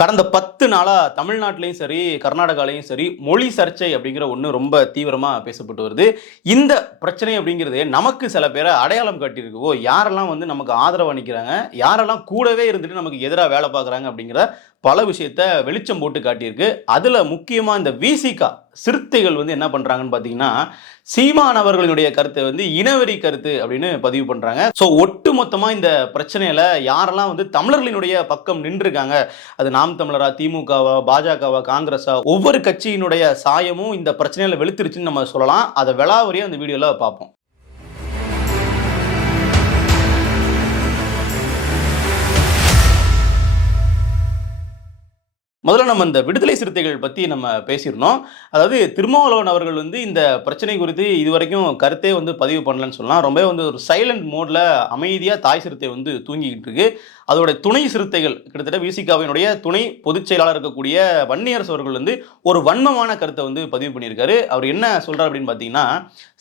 கடந்த பத்து நாளாக தமிழ்நாட்டிலையும் சரி கர்நாடகாலையும் சரி மொழி சர்ச்சை அப்படிங்கிற ஒன்று ரொம்ப தீவிரமாக பேசப்பட்டு வருது. இந்த பிரச்சனை அப்படிங்கிறது நமக்கு சில பேரை அடையாளம் காட்டியிருக்கு ஓ யாரெல்லாம் வந்து நமக்கு ஆதரவு அணிக்கிறாங்க யாரெல்லாம் கூடவே இருந்துட்டு நமக்கு எதிராக வேலை பார்க்குறாங்க அப்படிங்கிற பல விஷயத்த வெளிச்சம் போட்டு காட்டியிருக்கு. அதில் முக்கியமாக இந்த விசிகா சிறுத்தைகள் வந்து என்ன பண்ணுறாங்கன்னு பார்த்தீங்கன்னா சீமான் அவர்களுடைய கருத்தை வந்து இனவெறி கருத்து அப்படின்னு பதிவு பண்ணுறாங்க ஸோ ஒட்டு மொத்தமாக இந்த பிரச்சனையில் யாரெல்லாம் வந்து தமிழர்களினுடைய பக்கம் நின்றுருக்காங்க அது நாம் தமிழரா திமுகவா பாஜகவா காங்கிரஸா ஒவ்வொரு கட்சியினுடைய சாயமும் இந்த பிரச்சனையில் வெளுத்துருச்சுன்னு நம்ம சொல்லலாம். அதை விளாவரியா அந்த வீடியோவில் பார்ப்போம். முதல்ல நம்ம இந்த விடுதலை சிறுத்தைகள் பற்றி நம்ம பேசியிருந்தோம். அதாவது திருமாவளவன் அவர்கள் வந்து இந்த பிரச்சனை குறித்து இதுவரைக்கும் கருத்தே வந்து பதிவு பண்ணலன்னு சொல்லலாம். ரொம்ப வந்து ஒரு சைலண்ட் மோடில் அமைதியாக தாய் சிறுத்தை வந்து தூங்கிக்கிட்டு இருக்கு. அதோட துணை சிறுத்தைகள் கிட்டத்தட்ட விசிகாவினுடைய துணை பொதுச் செயலாளர் இருக்கக்கூடிய வன்னியரசு அவர்கள் வந்து ஒரு வன்மமான கருத்தை வந்து பதிவு பண்ணியிருக்காரு. அவர் என்ன சொல்கிறார் அப்படின்னு பார்த்தீங்கன்னா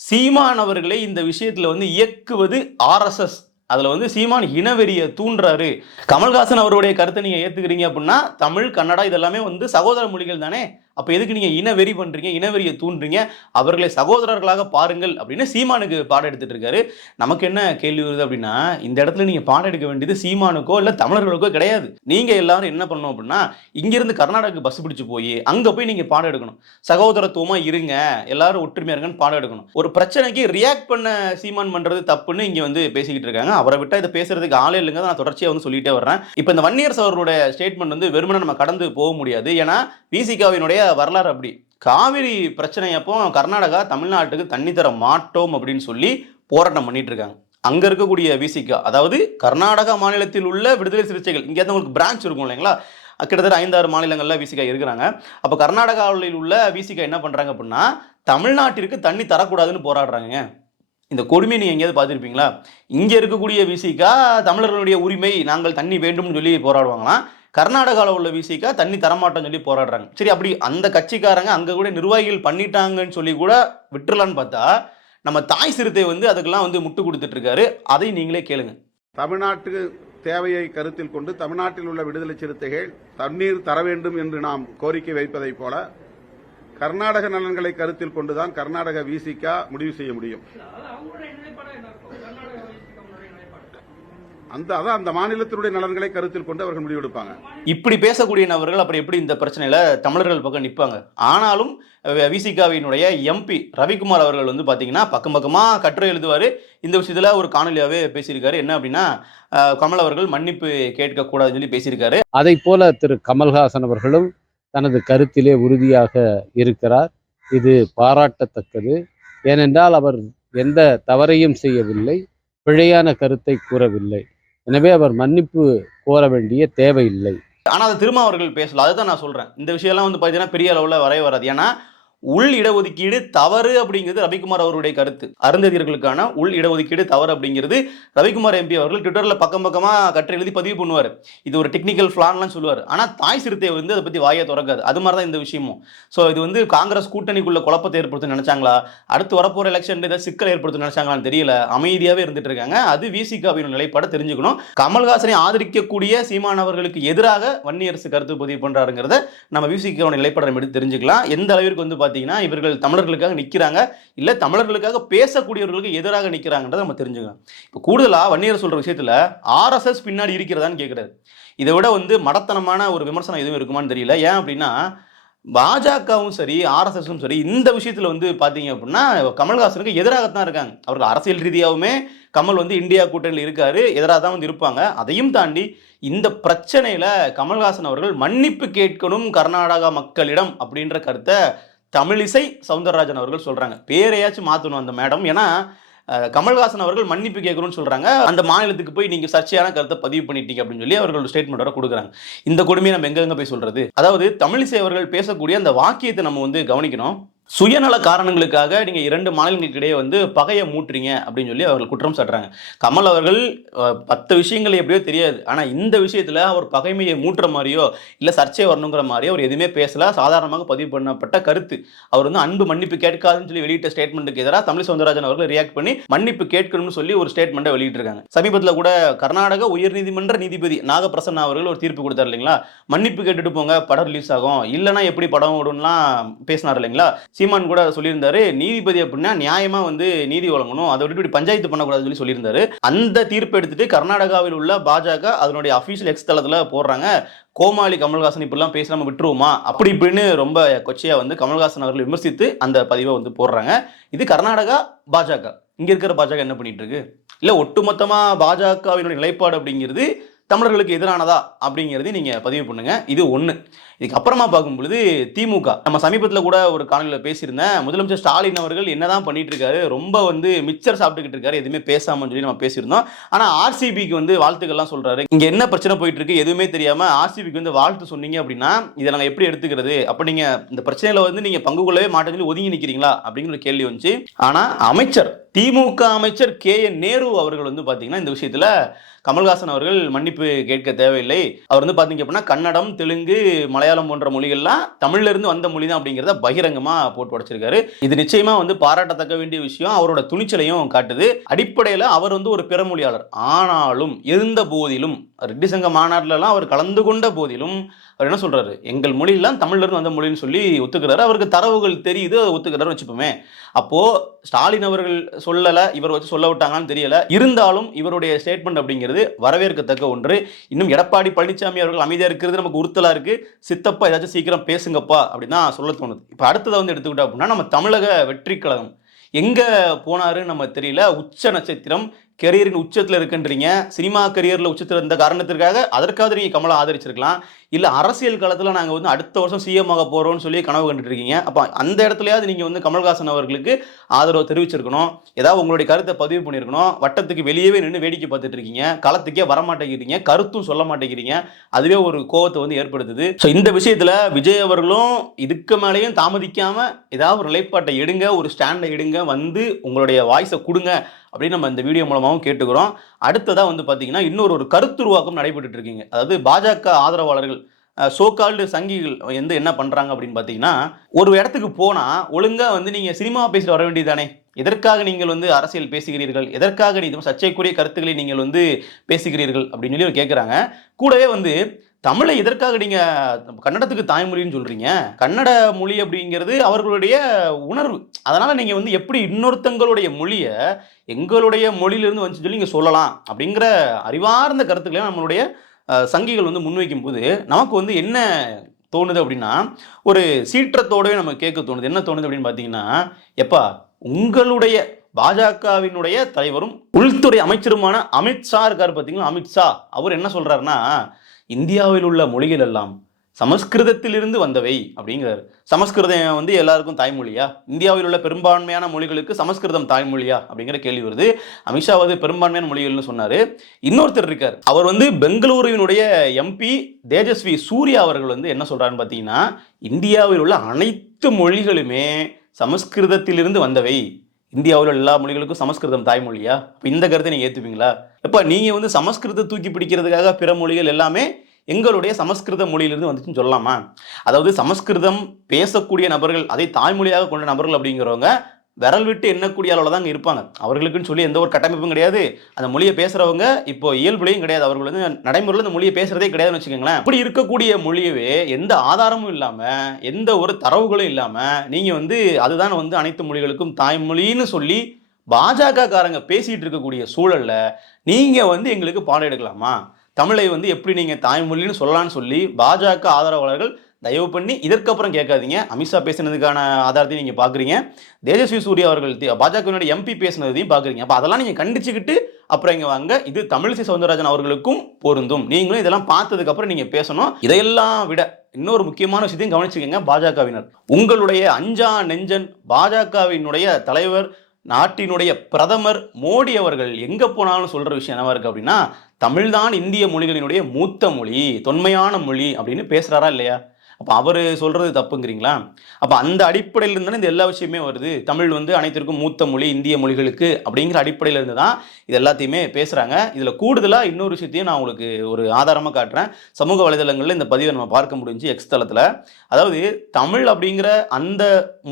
சீமான் அவர்களை இந்த விஷயத்தில் வந்து இயக்குவது ஆர்எஸ்எஸ் அதில் வந்து சீமான் இனவெறியை தூண்டுறாரு கமல்ஹாசன் அவருடைய கருத்தை நீங்கள் ஏற்றுக்கிறீங்க அப்படின்னா தமிழ் கன்னடா இதெல்லாமே வந்து சகோதர மொழிகள் தானே? அப்போ எதுக்கு நீங்கள் இனவெறி பண்ணுறீங்க இனவெறியை தூண்டுறீங்க? அவர்களை சகோதரர்களாக பாருங்கள் அப்படின்னு சீமானுக்கு பாடம் எடுத்துகிட்டு இருக்காரு. நமக்கு என்ன கேள்வி வருது அப்படின்னா இந்த இடத்துல நீங்கள் பாடம் எடுக்க வேண்டியது சீமானுக்கோ இல்லை தமிழர்களுக்கோ கிடையாது. நீங்கள் எல்லாரும் என்ன பண்ணணும் அப்படின்னா இங்கேருந்து கர்நாடகாவுக்கு பஸ் பிடிச்சி போய் அங்கே போய் நீங்கள் பாடம் எடுக்கணும். சகோதரத்துவமாக இருங்க. எல்லாரும் ஒற்றுமையாக இருங்கன்னு பாடம் எடுக்கணும். ஒரு பிரச்சனைக்கு ரியாக்ட் பண்ண சீமான் பண்ணுறது தப்புன்னு இங்கே வந்து பேசிக்கிட்டு இருக்காங்க. அவரை விட்டால் இதை பேசுறதுக்கு ஆளே இல்லைங்க. நான் தொடர்ச்சியாக வந்து சொல்லிட்டே வர்றேன். இப்போ இந்த வன்னியர்ஸ் அவர்களுடைய ஸ்டேட்மெண்ட் வந்து வெறுமனை நம்ம கடந்து போக முடியாது. ஏன்னா விசிகாவினுடைய வரலாறு அப்படி. காவிரி பிரச்சனை அப்போ கர்நாடகா தமிழ்நாட்டுக்கு தண்ணி தர மாட்டோம் அப்படின்னு சொல்லி போராட்டம் பண்ணிட்டு இருக்காங்க. அங்க இருக்கக்கூடிய விசிகா அதாவது கர்நாடகா மாநிலத்தில் உள்ள விடுதலை சிறுத்தைகள் இங்கே தான் உங்களுக்கு பிரான்ச் இருக்கும் இல்லைங்களா? கிட்டத்தட்ட ஐந்தாறு மாநிலங்களில் விசிகா இருக்கிறாங்க அப்போ கர்நாடகாவில் உள்ள விசிகா என்ன பண்ணுறாங்க அப்படின்னா தமிழ்நாட்டிற்கு தண்ணி தரக்கூடாதுன்னு போராடுறாங்க இந்த கொடுமை நீங்கள் எங்கேயாவது பார்த்துருப்பீங்களா? இங்கே இருக்கக்கூடிய விசிகா தமிழர்களுடைய உரிமை நாங்கள் தண்ணி வேண்டும்னு சொல்லி போராடுவாங்களாம். கர்நாடகாவில் உள்ள விசிகா தண்ணி தரமாட்டோம்னு சொல்லி போராடுறாங்க. சரி அப்படி அந்த கட்சிக்காரங்க அங்கே கூட நிர்வாகிகள் பண்ணிட்டாங்கன்னு சொல்லி கூட விட்டுறலான்னு பார்த்தா நம்ம தாய் சிறுத்தை வந்து அதுக்கெல்லாம் வந்து முட்டு கொடுத்துட்டு இருக்காரு. அதை நீங்களே கேளுங்க. தமிழ்நாட்டு தேவையை கருத்தில் கொண்டு தமிழ்நாட்டில் உள்ள விடுதலை சிறுத்தைகள் தண்ணீர் தர வேண்டும் என்று நாம் கோரிக்கை வைப்பதைப் போல கர்நாடக நலன்களை கருத்தில் கொண்டுதான் கர்நாடக விசிகா முடிவு செய்ய முடியும். அந்த அதான் அந்த மாநிலத்தினுடைய நலன்களை கருத்தில் கொண்டு அவர்கள் முடிவெடுப்பாங்க. இப்படி பேசக்கூடிய நபர்கள் அப்புறம் எப்படி இந்த பிரச்சனையில தமிழர்கள் பக்கம் நிற்பாங்க? ஆனாலும் விசிகாவினுடைய எம்பி ரவிக்குமார் அவர்கள் வந்து பார்த்தீங்கன்னா பக்கம் பக்கமாக கட்டுரை எழுதுவார். இந்த விஷயத்தில் ஒரு காணொலியாகவே பேசியிருக்காரு. என்ன அப்படின்னா கமல் அவர்கள் மன்னிப்பு கேட்கக்கூடாதுன்னு சொல்லி பேசியிருக்காரு. அதை போல திரு கமல்ஹாசன் அவர்களும் தனது கருத்திலே உறுதியாக இருக்கிறார். இது பாராட்டத்தக்கது. ஏனென்றால் அவர் எந்த தவறையும் செய்யவில்லை. பிழையான கருத்தை கூறவில்லை. எனவே அவர் மன்னிப்பு கோர வேண்டிய தேவையில்லை. ஆனால் அது திரும்ப அவர்கள் பேசல. அதுதான் நான் சொல்கிறேன் இந்த விஷயம்லாம் வந்து பார்த்தீங்கன்னா பெரிய அளவில் வரைய வராது. ஏன்னா உள் இடஒதுக்கீடு தவறு அப்படிங்கிறது ரவிக்குமார் அவருடைய கருத்து. அருந்ததியர்களுக்கான உள் இடஒதுக்கீடு தவறு அப்படிங்கிறது ரவிக்குமார் எம்பி அவர்கள் ட்விட்டரில் பக்கம் பக்கமாக கற்றை எழுதி பதிவு பண்ணுவார். இது ஒரு டெக்னிக்கல் ஃப்ளான்லாம் சொல்லுவார். ஆனால் தாய் சிறுத்தை வந்து அதை பற்றி வாயை திறக்காது. அது மாதிரி தான் இந்த விஷயமும். ஸோ இது வந்து காங்கிரஸ் கூட்டணிக்குள்ள குழப்பத்தை ஏற்படுத்த நினைச்சாங்களா? அடுத்து வரப்போகிற எலெக்ஷன் ஏதாவது சிக்கல் ஏற்படுத்த நினைச்சாங்களான்னு தெரியல. அமைதியாகவே இருந்துட்டு இருக்காங்க. அது விசிகாவின் நிலைப்பாடு தெரிஞ்சுக்கணும். கமல்ஹாசனை ஆதரிக்கக்கூடிய சீமான் அவர்களுக்கு எதிராக வன்னியரசு கருத்து பதிவு பண்ணுறாருங்கிறத நம்ம விசிகாவின் நிலைப்பாடு எடுத்து தெரிஞ்சுக்கலாம். எந்த அளவிற்கு வந்து பார்த்தீங்கன்னா இவர்கள் தமிழர்களுக்காக நிற்கிறாங்க இல்லை தமிழர்களுக்காக பேசக்கூடியவர்களுக்கு எதிராக நிற்கிறாங்கன்றதை நம்ம தெரிஞ்சுக்கலாம் இப்போ கூடுதலாக வன்னியர் சொல்கிற விஷயத்தில் ஆர்எஸ்எஸ் பின்னாடி இருக்கிறதான்னு கேட்குறாரு இதை விட வந்து மடத்தனமான ஒரு விமர்சனம் எதுவும் இருக்குமான்னு தெரியல. ஏன் அப்படின்னா பாஜகவும் சரி ஆர்எஸ்எஸும் சரி இந்த விஷயத்தில் வந்து பார்த்தீங்க அப்படின்னா கமல்ஹாசனுக்கு எதிராகத்தான் இருக்காங்க. அவர்கள் அரசியல் ரீதியாகவுமே கமல் வந்து இந்தியா கூட்டணியில் இருக்காரு எதிராக தான் வந்து இருப்பாங்க. அதையும் தாண்டி இந்த பிரச்சனையில் கமல்ஹாசன் அவர்கள் மன்னிப்பு கேட்கணும் கர்நாடகா மக்களிடம் அப்படின்ற கருத்தை தமிழிசை சவுந்தரராஜன் அவர்கள் சொல்கிறாங்க பேரையாச்சும் மாற்றணும் அந்த மேடம். ஏன்னா கமல்ஹாசன் அவர்கள் மன்னிப்பு கேட்கணும்னு சொல்கிறாங்க அந்த மாநிலத்துக்கு போய் நீங்கள் சர்ச்சையான கருத்தை பதிவு பண்ணிட்டீங்க அப்படின்னு சொல்லி அவர்கள் ஸ்டேட்மெண்ட் கொடுக்குறாங்க. இந்த கொடுமையை நம்ம எங்கெங்க போய் சொல்கிறது அதாவது தமிழிசை அவர்கள் பேசக்கூடிய அந்த வாக்கியத்தை நம்ம வந்து கவனிக்கணும். சுயநல காரணங்களுக்காக நீங்கள் இரண்டு மாநிலங்களுக்கு இடையே வந்து பகையை மூட்டுறீங்க அப்படின்னு சொல்லி அவர்கள் குற்றம் சாட்டுறாங்க. கமல் அவர்கள் பத்து விஷயங்கள் எப்படியோ தெரியாது. ஆனால் இந்த விஷயத்தில் அவர் பகைமையை மூட்டுற மாதிரியோ இல்லை சர்ச்சை வரணுங்கிற மாதிரியோ அவர் எதுவுமே பேசல. சாதாரணமாக பதிவு பண்ணப்பட்ட கருத்து. அவர் வந்து அன்பு மன்னிப்பு கேட்காதுன்னு சொல்லி வெளியிட்ட ஸ்டேட்மெண்ட்டுக்கு எதிராக தமிழ் சவுந்தரராஜன் அவர்கள் ரியாக்ட் பண்ணி மன்னிப்பு கேட்கணும்னு சொல்லி ஒரு ஸ்டேட்மெண்ட்டை வெளியிட்டிருக்காங்க. சமீபத்தில் கூட கர்நாடக உயர்நீதிமன்ற நீதிபதி நாகப்பிரசன்னா அவர்கள் ஒரு தீர்ப்பு கொடுத்தார் இல்லைங்களா? மன்னிப்பு கேட்டுட்டு போங்க படம் ரிலீஸ் ஆகும். இல்லைன்னா எப்படி படம் விடும்லாம் பேசினார் இல்லைங்களா? சீமான் கூட சொல்லியிருந்தாரு நீதிபதி அப்படின்னா நியாயமா வந்து நீதி வழங்கணும். அதை விட்டு பஞ்சாயத்து பண்ணக்கூடாதுன்னு சொல்லி சொல்லியிருந்தாரு. அந்த தீர்ப்பு எடுத்துட்டு கர்நாடகாவில் உள்ள பாஜக அதனுடைய அஃபீஷியல் எக்ஸ் தளத்துல போடுறாங்க. கோமாளி கமல்ஹாசன் இப்படிலாம் பேசி நம்ம விட்டுருவோமா? அப்படி இப்படின்னு ரொம்ப கொச்சையா வந்து கமல்ஹாசன் அவர்கள் விமர்சித்து அந்த பதிவை வந்து போடுறாங்க. இது கர்நாடகா பாஜக. இங்க இருக்கிற பாஜக என்ன பண்ணிட்டு இருக்கு? இல்ல ஒட்டுமொத்தமா பாஜகவினுடைய நிலைப்பாடு அப்படிங்கிறது தமிழர்களுக்கு எதிரானதா அப்படிங்கிறது நீங்க பதிவு பண்ணுங்க. இது ஒன்று இதுக்கு அப்புறமா பார்க்கும் பொழுது திமுக. நம்ம சமீபத்தில் கூட ஒரு காணொலியில் பேசியிருந்தேன். முதலமைச்சர் ஸ்டாலின் அவர்கள் என்னதான் பண்ணிட்டு இருக்காரு ரொம்ப வந்து மிச்சர் சாப்பிட்டுக்கிட்டு இருக்காரு எதுவுமே பேசாமன்னு சொல்லி நம்ம பேசியிருந்தோம். ஆனால் ஆர்சிபிக்கு வந்து வாழ்த்துக்கள்லாம் சொல்றாரு. இங்க என்ன பிரச்சனை போயிட்டு இருக்கு எதுவுமே தெரியாம ஆர்சிபிக்கு வந்து வாழ்த்து சொன்னீங்க அப்படின்னா இதை நாங்கள் எப்படி எடுத்துக்கிறது? அப்போ நீங்க இந்த பிரச்சனையில வந்து நீங்க பங்கு கொள்ளவே மாட்டேன்னு சொல்லி ஒதுங்கி நிற்கிறீங்களா அப்படிங்கிற ஒரு கேள்வி வந்துச்சு. ஆனால் அமைச்சர் திமுக அமைச்சர் கே என் நேரு அவர்கள் வந்து பார்த்தீங்கன்னா இந்த விஷயத்தில் கமல்ஹாசன் அவர்கள் மன்னிப்பு கேட்க தேவையில்லை. அவர் வந்து பார்த்தீங்க அப்படின்னா கன்னடம் தெலுங்கு மலையாளம் போன்ற மொழிகள்லாம் தமிழ்ல இருந்து வந்த மொழி தான் அப்படிங்கிறத பகிரங்கமாக போட்டு உடைச்சிருக்காரு. இது நிச்சயமாக வந்து பாராட்டத்தக்க வேண்டிய விஷயம். அவரோட துணிச்சலையும் காட்டுது. அடிப்படையில் அவர் வந்து ஒரு பிறமொழியாளர். ஆனாலும் இருந்த போதிலும் ரெட்டி சங்க மாநாட்டிலலாம் அவர் கலந்து கொண்ட போதிலும் அவர் என்ன சொல்கிறாரு எங்கள் மொழியெல்லாம் தமிழ்லேருந்து வந்த மொழின்னு சொல்லி ஒத்துக்கிறாரு. அவருக்கு தரவுகள் தெரியுது அதை ஒத்துக்கிறாரு வச்சுப்போமே. அப்போது ஸ்டாலின் அவர்கள் சொல்லலை இவர் வச்சு சொல்ல விட்டாங்கன்னு தெரியலை. இருந்தாலும் இவருடைய ஸ்டேட்மெண்ட் அப்படிங்கிறது வரவேற்கத்தக்க ஒன்று. இன்னும் எடப்பாடி பழனிசாமி அவர்கள் அமைதியாக இருக்கிறது நமக்கு உறுத்தலாக இருக்கு. சித்தப்பா ஏதாச்சும் சீக்கிரம் பேசுங்கப்பா அப்படின்னு தான் சொல்ல தோணுது. இப்போ அடுத்ததை வந்து எடுத்துக்கிட்டோம் அப்படின்னா நம்ம தமிழக வெற்றி கழகம் எங்கே போனாருன்னு நம்ம தெரியல. உச்ச நட்சத்திரம் கெரியரின் உச்சத்தில் இருக்குன்றீங்க. சினிமா கரியரில் உச்சத்தில் இருந்த காரணத்திற்காக அதற்காவது நீங்கள் கமலை ஆதரிச்சிருக்கலாம். இல்லை அரசியல் காலத்தில் நாங்கள் வந்து அடுத்த வருஷம் சிஎம் ஆக போகிறோம்னு சொல்லி கனவு கண்டுட்டு இருக்கீங்க. அப்போ அந்த இடத்துலையாவது நீங்கள் வந்து கமல்ஹாசன் அவர்களுக்கு ஆதரவு தெரிவிச்சிருக்கணும். ஏதாவது உங்களுடைய கருத்தை பதிவு பண்ணியிருக்கணும் வட்டத்துக்கு வெளியவே நின்று வேடிக்கை பார்த்துட்டு இருக்கீங்க. களத்துக்கே வர மாட்டேங்கிறீங்க கருத்தும் சொல்ல மாட்டேங்கிறீங்க. அதுவே ஒரு கோவத்தை வந்து ஏற்படுத்துது. ஸோ இந்த விஷயத்தில் விஜய் அவர்களும் இதுக்கு மேலேயும் தாமதிக்காமல் ஏதாவது ஒரு நிலைப்பாட்டை எடுங்க. ஒரு ஸ்டாண்டை எடுங்க. வந்து உங்களுடைய வாய்ஸை கொடுங்க. அப்படின்னு நம்ம இந்த வீடியோ மூலமாகவும் கேட்டுக்கிறோம். அடுத்ததாக வந்து பார்த்தீங்கன்னா இன்னொரு ஒரு கருத்துருவாக்கம் நடைபெற்று இருக்கீங்க. அதாவது பாஜக ஆதரவாளர்கள் சோகால்டு சங்கிகள் வந்து என்ன பண்ணுறாங்க அப்படின்னு பார்த்தீங்கன்னா ஒரு இடத்துக்கு போனால் ஒழுங்காக வந்து நீங்கள் சினிமா பேசிட்டு வர வேண்டியதானே எதற்காக நீங்கள் வந்து அரசியல் பேசுகிறீர்கள்? எதற்காக நீ சர்ச்சைக்குரிய கருத்துக்களை நீங்கள் வந்து பேசுகிறீர்கள்? அப்படின்னு சொல்லி கேட்குறாங்க கூடவே வந்து தமிழை எதற்காக நீங்கள் கன்னடத்துக்கு தாய்மொழின்னு சொல்கிறீங்க கன்னட மொழி அப்படிங்கிறது அவர்களுடைய உணர்வு. அதனால் நீங்கள் வந்து எப்படி இன்னொருத்தங்களுடைய மொழியை எங்களுடைய மொழியிலிருந்து வந்து சொல்லி நீங்கள் சொல்லலாம் அப்படிங்கிற அறிவார்ந்த கருத்துக்களை நம்மளுடைய சங்கிகள் வந்து முன்வைக்கும் போது நமக்கு வந்து என்ன தோணுது அப்படின்னா ஒரு சீற்றத்தோடவே நம்ம கேட்க தோணுது. என்ன தோணுது அப்படின்னு பார்த்தீங்கன்னா எப்பா உங்களுடைய பாஜகவினுடைய தலைவரும் உள்துறை அமைச்சருமான அமித்ஷா இருக்கார் பார்த்தீங்களா அமித்ஷா அவர் என்ன சொல்கிறாருன்னா இந்தியாவில் உள்ள மொழிகள் எல்லாம் சமஸ்கிருதத்திலிருந்து வந்தவை அப்படிங்கிறார். சமஸ்கிருதம் வந்து எல்லாருக்கும் தாய்மொழியா? இந்தியாவில் உள்ள பெரும்பான்மையான மொழிகளுக்கு சமஸ்கிருதம் தாய்மொழியா? அப்படிங்கிற கேள்வி வருது. அமித்ஷா வந்து பெரும்பான்மையான மொழிகள்னு சொன்னாரு. இன்னொருத்தர் இருக்கார். அவர் வந்து பெங்களூருவினுடைய எம்பி தேஜஸ்வி சூர்யா அவர்கள் வந்து என்ன சொல்றாருன்னு பார்த்தீங்கன்னா இந்தியாவில் உள்ள அனைத்து மொழிகளுமே சமஸ்கிருதத்திலிருந்து வந்தவை. இந்தியாவில் எல்லா மொழிகளுக்கும் சமஸ்கிருதம் தாய்மொழியா? இப்போ இந்த கருத்தை நீங்கள் ஏற்றுப்பீங்களா இப்போ நீங்கள் வந்து சமஸ்கிருதத்தை தூக்கி பிடிக்கிறதுக்காக பிற மொழிகள் எல்லாமே எங்களுடைய சமஸ்கிருத மொழியிலிருந்து வந்துச்சுன்னு சொல்லலாமா? அதாவது சமஸ்கிருதம் பேசக்கூடிய நபர்கள் அதை தாய்மொழியாக கொண்ட நபர்கள் அப்படிங்கிறவங்க விரல் விட்டு எண்ணக்கூடிய அளவில் தான் இருப்பாங்க. அவர்களுக்குன்னு சொல்லி எந்த ஒரு கட்டமைப்பும் கிடையாது. அந்த மொழியை பேசுறவங்க இப்போ இயல்புலையும் கிடையாது. அவர்கள் வந்து நடைமுறையில் இந்த மொழியை பேசுறதே கிடையாதுன்னு வச்சுக்கோங்களேன். அப்படி இருக்கக்கூடிய மொழியவே எந்த ஆதாரமும் இல்லாமல் எந்த ஒரு தரவுகளும் இல்லாமல் நீங்கள் வந்து அதுதான் வந்து அனைத்து மொழிகளுக்கும் தாய்மொழின்னு சொல்லி பாஜக காரங்க பேசிகிட்டு இருக்கக்கூடிய சூழல்ல நீங்கள் வந்து எங்களுக்கு பாடம் எடுக்கலாமா? தமிழை வந்து எப்படி நீங்கள் தாய்மொழின்னு சொல்லலாம்னு சொல்லி பாஜக ஆதரவாளர்கள் தயவு பண்ணி இதற்கப்புறம் கேட்காதீங்க. அமித்ஷா பேசினதுக்கான ஆதாரத்தையும் நீங்கள் பார்க்குறீங்க தேஜஸ்வி சூர்யா அவர்கள் பாஜகவினுடைய எம்பி பேசினதையும் பார்க்குறீங்க அப்போ அதெல்லாம் நீங்கள் கண்டிச்சுக்கிட்டு அப்புறம் இங்கே வாங்க. இது தமிழிசை சவுந்தரராஜன் அவர்களுக்கும் பொருந்தும். நீங்களும் இதெல்லாம் பார்த்ததுக்கப்புறம் நீங்கள் பேசணும். இதையெல்லாம் விட இன்னொரு முக்கியமான விஷயத்தையும் கவனிச்சுக்கோங்க பாஜகவினர். உங்களுடைய அஞ்சா நெஞ்சன் பாஜகவினுடைய தலைவர் நாட்டினுடைய பிரதமர் மோடி அவர்கள் எங்கே போனாலும் சொல்கிற விஷயம் என்னவா இருக்குது அப்படின்னா தமிழ்தான் இந்திய மொழிகளினுடைய மூத்த மொழி தொன்மையான மொழி அப்படின்னு பேசுகிறாரா இல்லையா? அப்போ அவர் சொல்கிறது தப்புங்கிறீங்களா? அப்போ அந்த அடிப்படையில் இருந்து இந்த எல்லா விஷயமே வருது. தமிழ் வந்து அனைத்திற்கும் மூத்த மொழி இந்திய மொழிகளுக்கு அப்படிங்கிற அடிப்படையில் இருந்து தான் இது எல்லாத்தையுமே பேசுகிறாங்க இதில் கூடுதலாக இன்னொரு விஷயத்தையும் நான் உங்களுக்கு ஒரு ஆதாரமாக காட்டுறேன். சமூக வலைதளங்களில் இந்த பதிவை நம்ம பார்க்க முடிஞ்சு எக்ஸ் தளத்தில். அதாவது தமிழ் அப்படிங்கிற அந்த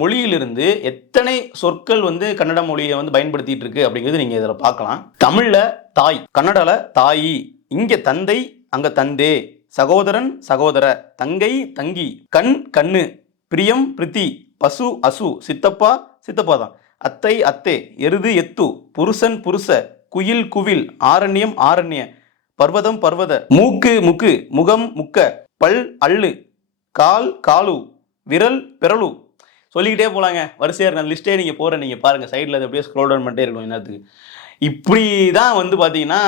மொழியிலிருந்து எத்தனை சொற்கள் வந்து கன்னட மொழியை வந்து பயன்படுத்திட்டு இருக்கு அப்படிங்கிறது நீங்கள் இதில் பார்க்கலாம். தமிழில் தாய் கன்னடாவில் தாயி இங்கே தந்தை அங்கே தந்தே சகோதரன் சகோதர தங்கை தங்கி கண் கண்ணு பிரியம் பிரித்தி பசு அசு சித்தப்பா சித்தப்பா தான். அத்தை அத்தே எருது எத்து புருஷன் புருஷ குயில் குவில் ஆரண்யம் ஆரண்ய பர்வதம் பர்வத மூக்கு முக்கு முகம் முக்க பல் அள்ளு கால் காலு விரல் பிறலு. சொல்லிக்கிட்டே போலாங்க. வரிசையாக நான் லிஸ்ட்டே நீங்கள் போகிற நீங்கள் பாருங்கள் சைடில் அது அப்படியே ஸ்க்ரோல் டவுன் பண்ணிட்டே இருக்கணும் என்னத்துக்கு. இப்படி தான் வந்து பார்த்தீங்கன்னா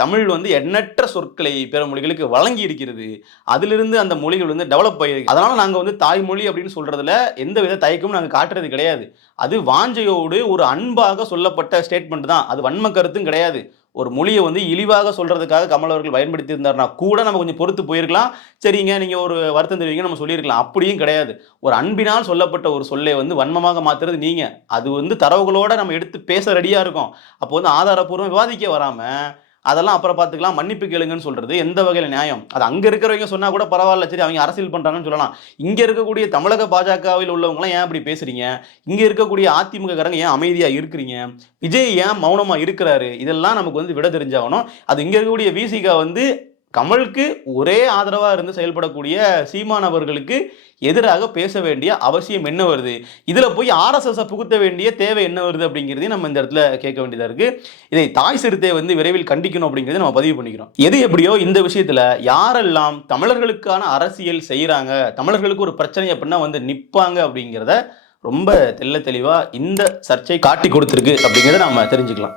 தமிழ் வந்து எண்ணற்ற சொற்களை பிற மொழிகளுக்கு வழங்கி இருக்கிறது. அதிலிருந்து அந்த மொழிகள் வந்து டெவலப் ஆகிருக்கு அதனால் நாங்கள் வந்து தாய்மொழி அப்படின்னு சொல்கிறதுல எந்த வித தயக்கமும் நாங்கள் காட்டுறது கிடையாது. அது வாஞ்சையோடு ஒரு அன்பாக சொல்லப்பட்ட ஸ்டேட்மெண்ட் தான். அது வன்ம கருத்தும் கிடையாது. ஒரு மொழியை வந்து இழிவாக சொல்றதுக்காக கமல் அவர்கள் பயன்படுத்தி இருந்தாருன்னா கூட நம்ம கொஞ்சம் பொறுத்து போயிருக்கலாம். சரிங்க நீங்க ஒரு வருத்தம் தெரிவிங்க நம்ம சொல்லியிருக்கலாம். அப்படியும் கிடையாது. ஒரு அன்பினால் சொல்லப்பட்ட ஒரு சொல்லை வந்து வன்மமாக மாத்துறது நீங்க. அது வந்து தரவுகளோட நம்ம எடுத்து பேச ரெடியா இருக்கும். அப்போ வந்து ஆதாரப்பூர்வம் விவாதிக்க வராமல் அதெல்லாம் அப்புறம் பார்த்துக்கலாம். மன்னிப்பு கேளுங்கன்னு சொல்றது எந்த வகையில் நியாயம்? அது அங்கே இருக்கிறவங்க சொன்னால் கூட பரவாயில்ல. சரி அவங்க அரசியல் பண்றாங்கன்னு சொல்லலாம். இங்கே இருக்கக்கூடிய தமிழக பாஜகவில் உள்ளவங்களாம் ஏன் அப்படி பேசுறீங்க? இங்கே இருக்கக்கூடிய அதிமுக காரங்க ஏன் அமைதியாக இருக்கிறீங்க? விஜய் ஏன் மௌனமாக இருக்கிறாரு? இதெல்லாம் நமக்கு வந்து விட தெரிஞ்சாகணும். அது இங்கே இருக்கக்கூடிய விசிகா வந்து கமலுக்கு ஒரே ஆதரவாக இருந்து செயல்படக்கூடிய சீமான் அவர்களுக்கு எதிராக பேச வேண்டிய அவசியம் என்ன வருது? இதில் போய் ஆர்எஸ்எஸ் புகுத்த வேண்டிய தேவை என்ன வருது அப்படிங்கிறதையும் நம்ம இந்த இடத்துல கேட்க வேண்டியதாக இருக்குது இதை தாய் சிறுத்தை வந்து விரைவில் கண்டிக்கணும் அப்படிங்கிறத நம்ம பதிவு பண்ணிக்கிறோம். எது எப்படியோ இந்த விஷயத்தில் யாரெல்லாம் தமிழர்களுக்கான அரசியல் செய்கிறாங்க தமிழர்களுக்கு ஒரு பிரச்சனை அப்படின்னா வந்து நிற்பாங்க அப்படிங்கிறத ரொம்ப தெள்ள தெளிவாக இந்த சர்ச்சை காட்டி கொடுத்துருக்கு அப்படிங்கிறத நம்ம தெரிஞ்சுக்கலாம்.